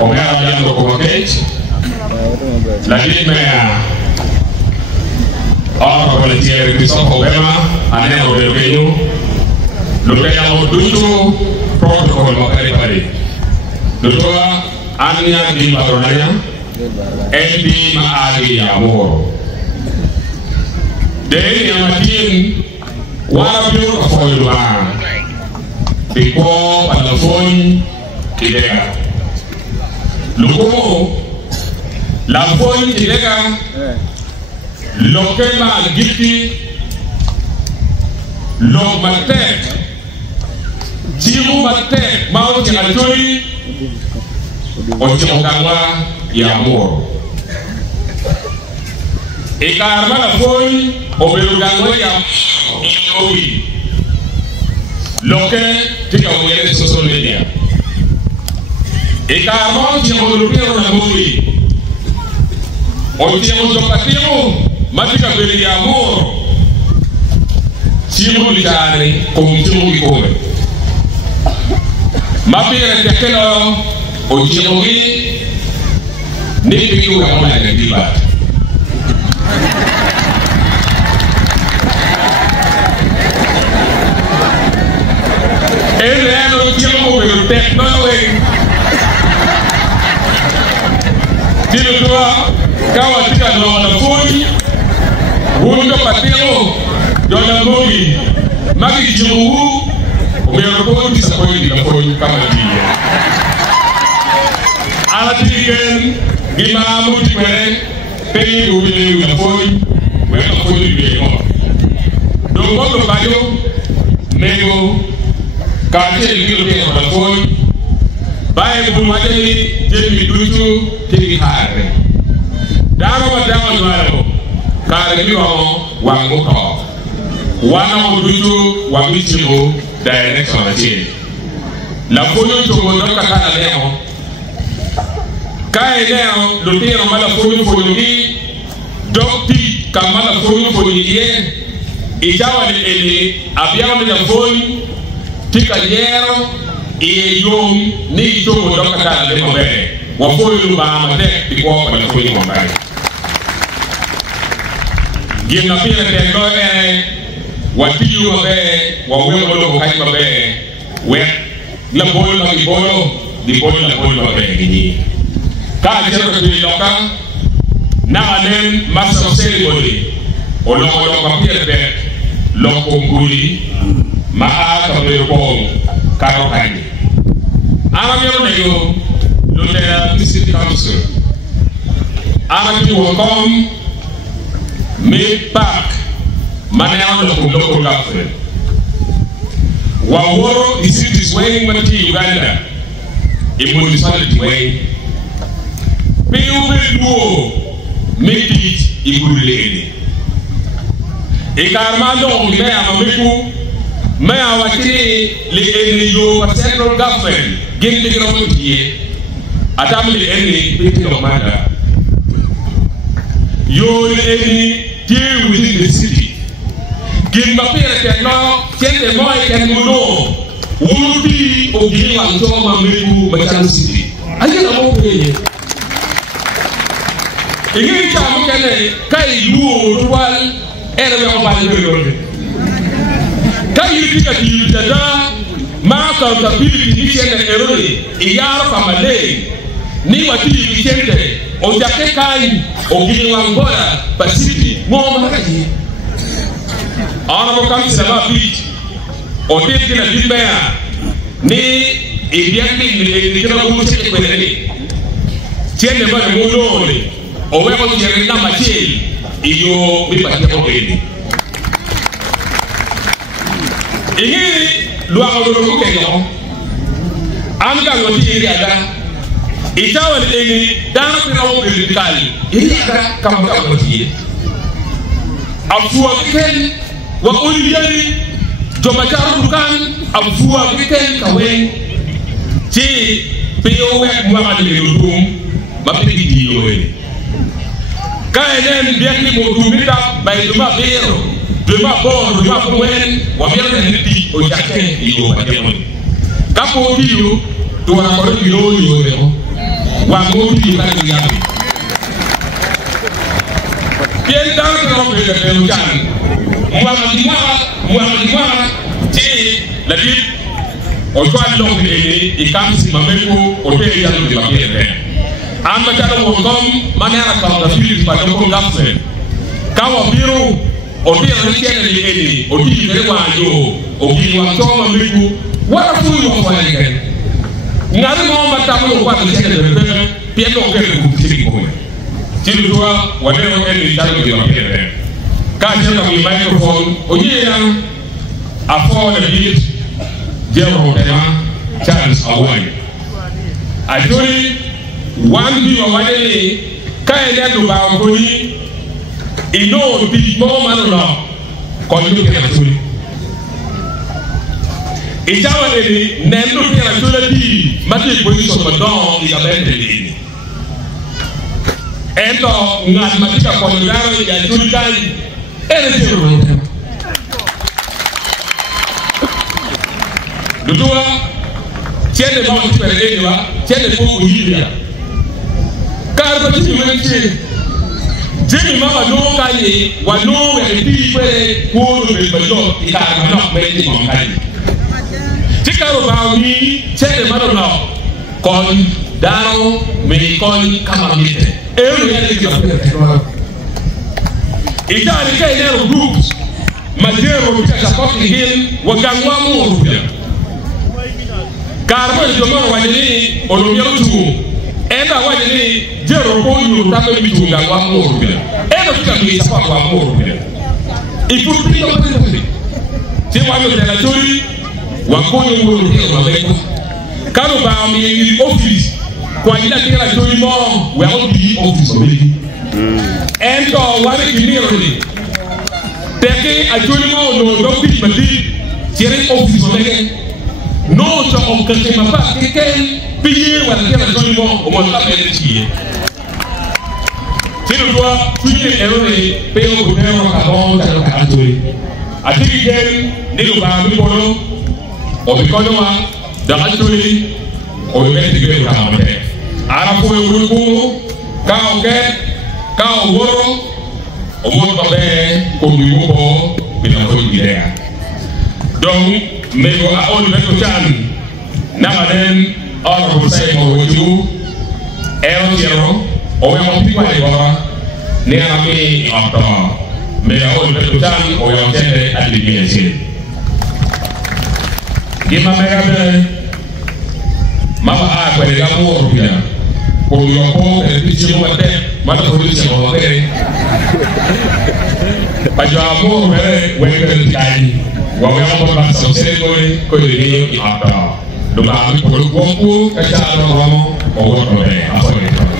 Omea Jando Kumakech, la Lidmea, Ora Volunteer Christophe Obama, Aneo del Reino, Lupea Oducho, Protocol Mokari, Lutua, Anya di Padronaya, Ebi Maali Amor. Dei Yamatin, Wabio Foilua, Pico, Palafon, Kidega. Luko, La Fon Kidega, Lokema Giti, Lok Matek, Jimu Matek, Mount Yaturi, Ochokawa Yamor. Ikarma La Fon, Oberugango Yamowi. Loke, tika uyele social media. Ikarma Chiamolupiro Namuri. Ochiamo Jopatimo, Matika Beli Amor. Chimu Litani, Kumchimu Ikome. Mapira Tekelo, Ochiamo Nipi Ugamona Dibat. Ele Ochiamo will take no way. Dilua, Kawatika no on the phone, Wundo Patio, Dona Mogi, Maggie Jumu, we are going to disappoint the phone Kamadia. Alatigan, Gima Mutikwe, Penny will be with the phone, we are not going to be able. Don't go to Bayo, Nego, Cartel, little bit on the phone. By Bumadeli, Jimmy Dutu, Kitty Harry. Damo Damo, Carabio, Wango, Wana Dutu, Wamichimu, direction of the chain. La Foyo to Modoka Canadeo. Kai now, Lutero Mala Foyo for me, Docti, Kamala Foyo for the year, Ijawa Eli, Abiam the phone, Ticayero. Yom ni to Modoka Canadeo, Wafoyu Bamate, the walk on the Foyo Mobile. Give a fear that what you obey, what will look like obey, where the boy of the boy, the boy of the boy of the can't tell the locker. Now and then, master of ceremony, or Loco Pierre, Loco Guri, Mahat of the Bone, Carocani. Arabio, Lieutenant City Council. Arabio will come, make back. Manana of local government. Waworo is it is weighing Mati Uganda. A municipality way. Pay make it a good lady. A Carmando, Mea Mameku, Mea Wati, the central government, getting the government here. Atamli any people of Manda. You any deal within the city. Give my parents now, send the boy and Muno. Would be okay and Toma Meku, Machan City. I get a more pay. Again, Kai, you while enemy of my world. Can you pick at you that mark accountability and error? A yard from a day. Niwa TV Vicente, or Jakekai, or Gilwangoya, Pacific, more Maki. Honorable Councilor Beach, or taking a big bear, nay, a yapping in the Kirabuchi Equity. Tell them about the Mono, or where was your number chain, if you be by the already. Again, Luau, I'm going to see Itawa ni dana kuna wabili kali. Ilika kama kama tiye. Afuwa weekend wa uliyari jomacharo dukan afuwa weekend kawen. Chi peyowe mwama ni ludum mapiti diyowe. Kaenen biakni modumita by duma bero duma bon duma kwen wabiyana niti ojake iyo bademoni. Kapo diyo tuwa kore biyo yo. wa ngobi la nyabi bien dans le nom de Pérujan Muhammad ti la vie au choix de l'homme et quand si mameko au pays de la pierre amatala wo comme manière à la vie pas de comme l'affaire quand au bureau au bureau de quel est au dit de wajo au dit wa toma mameko wala fuyo kwa yake ngari mo matamu kwa de quel de bien donc que vous dites quoi tu dois wale no ele talo de la pierre quand j'ai le microphone au dit à fond de vite Jero Dema Charles Awani Ajuri one bi wa wale kai le do ba ko ni ino bi mo man lo ko ni ke na tuli itawa le ne no ke na tuli di mate ko ni so don ya bende ni ento ngat matika ko ni daro ya tuli kai ene Jero Dema Dudua tiene ba ti pere ni wa tiene ko ko yiya kar ba ti menche jemi mama no ka ye wa no we ti pere ko no be ba yo ika ma no be ti mo kai ti karo ba mi tiene ma no kon daro me kon kama mite e ro ya ni ga pere ita ni kai ne groups majero ka support him wa gangwa mu rubia Carbo jomo wajini olumia utugu enda wajini jero ko yu tabe bitunga wa morbe enda tuka mi support wa morbe ifupi to pete ti wa yo tela tori wa ko ni wo ri wa beko kanu ba mi office kwa ila tela tori mo we o bi office o bi endo wa ri kiniro ni teke ajuli mo no do bi madi tire office o beke no so on kete ma pa keken piye wala kela joni mo o mo ta bele tiye tino doa tuye erone pe o gudero ka bon ta ka aturi atiki gen ni lo ba mi bolo o bi kono wa da aturi o be ti ge ka ma te ara ko e wuru ko ka o ke ka o woro o mo ba be ko mi wo ko bi na ko idea donc Mego a on beto chan namaden honorable say mo wuju ero o we mo pikwa e baba ne ara mi opto me a on beto chan o yo tende adibiyesi gima mega be mama a kwere ga mo rubia ko yo ko e pichi mo mate mata ko pichi mo bere pa jo amor bere we be tai wa we mo ba so se ko ni ata do ba mi ko ko ka cha no wa mo o wo no be a so ni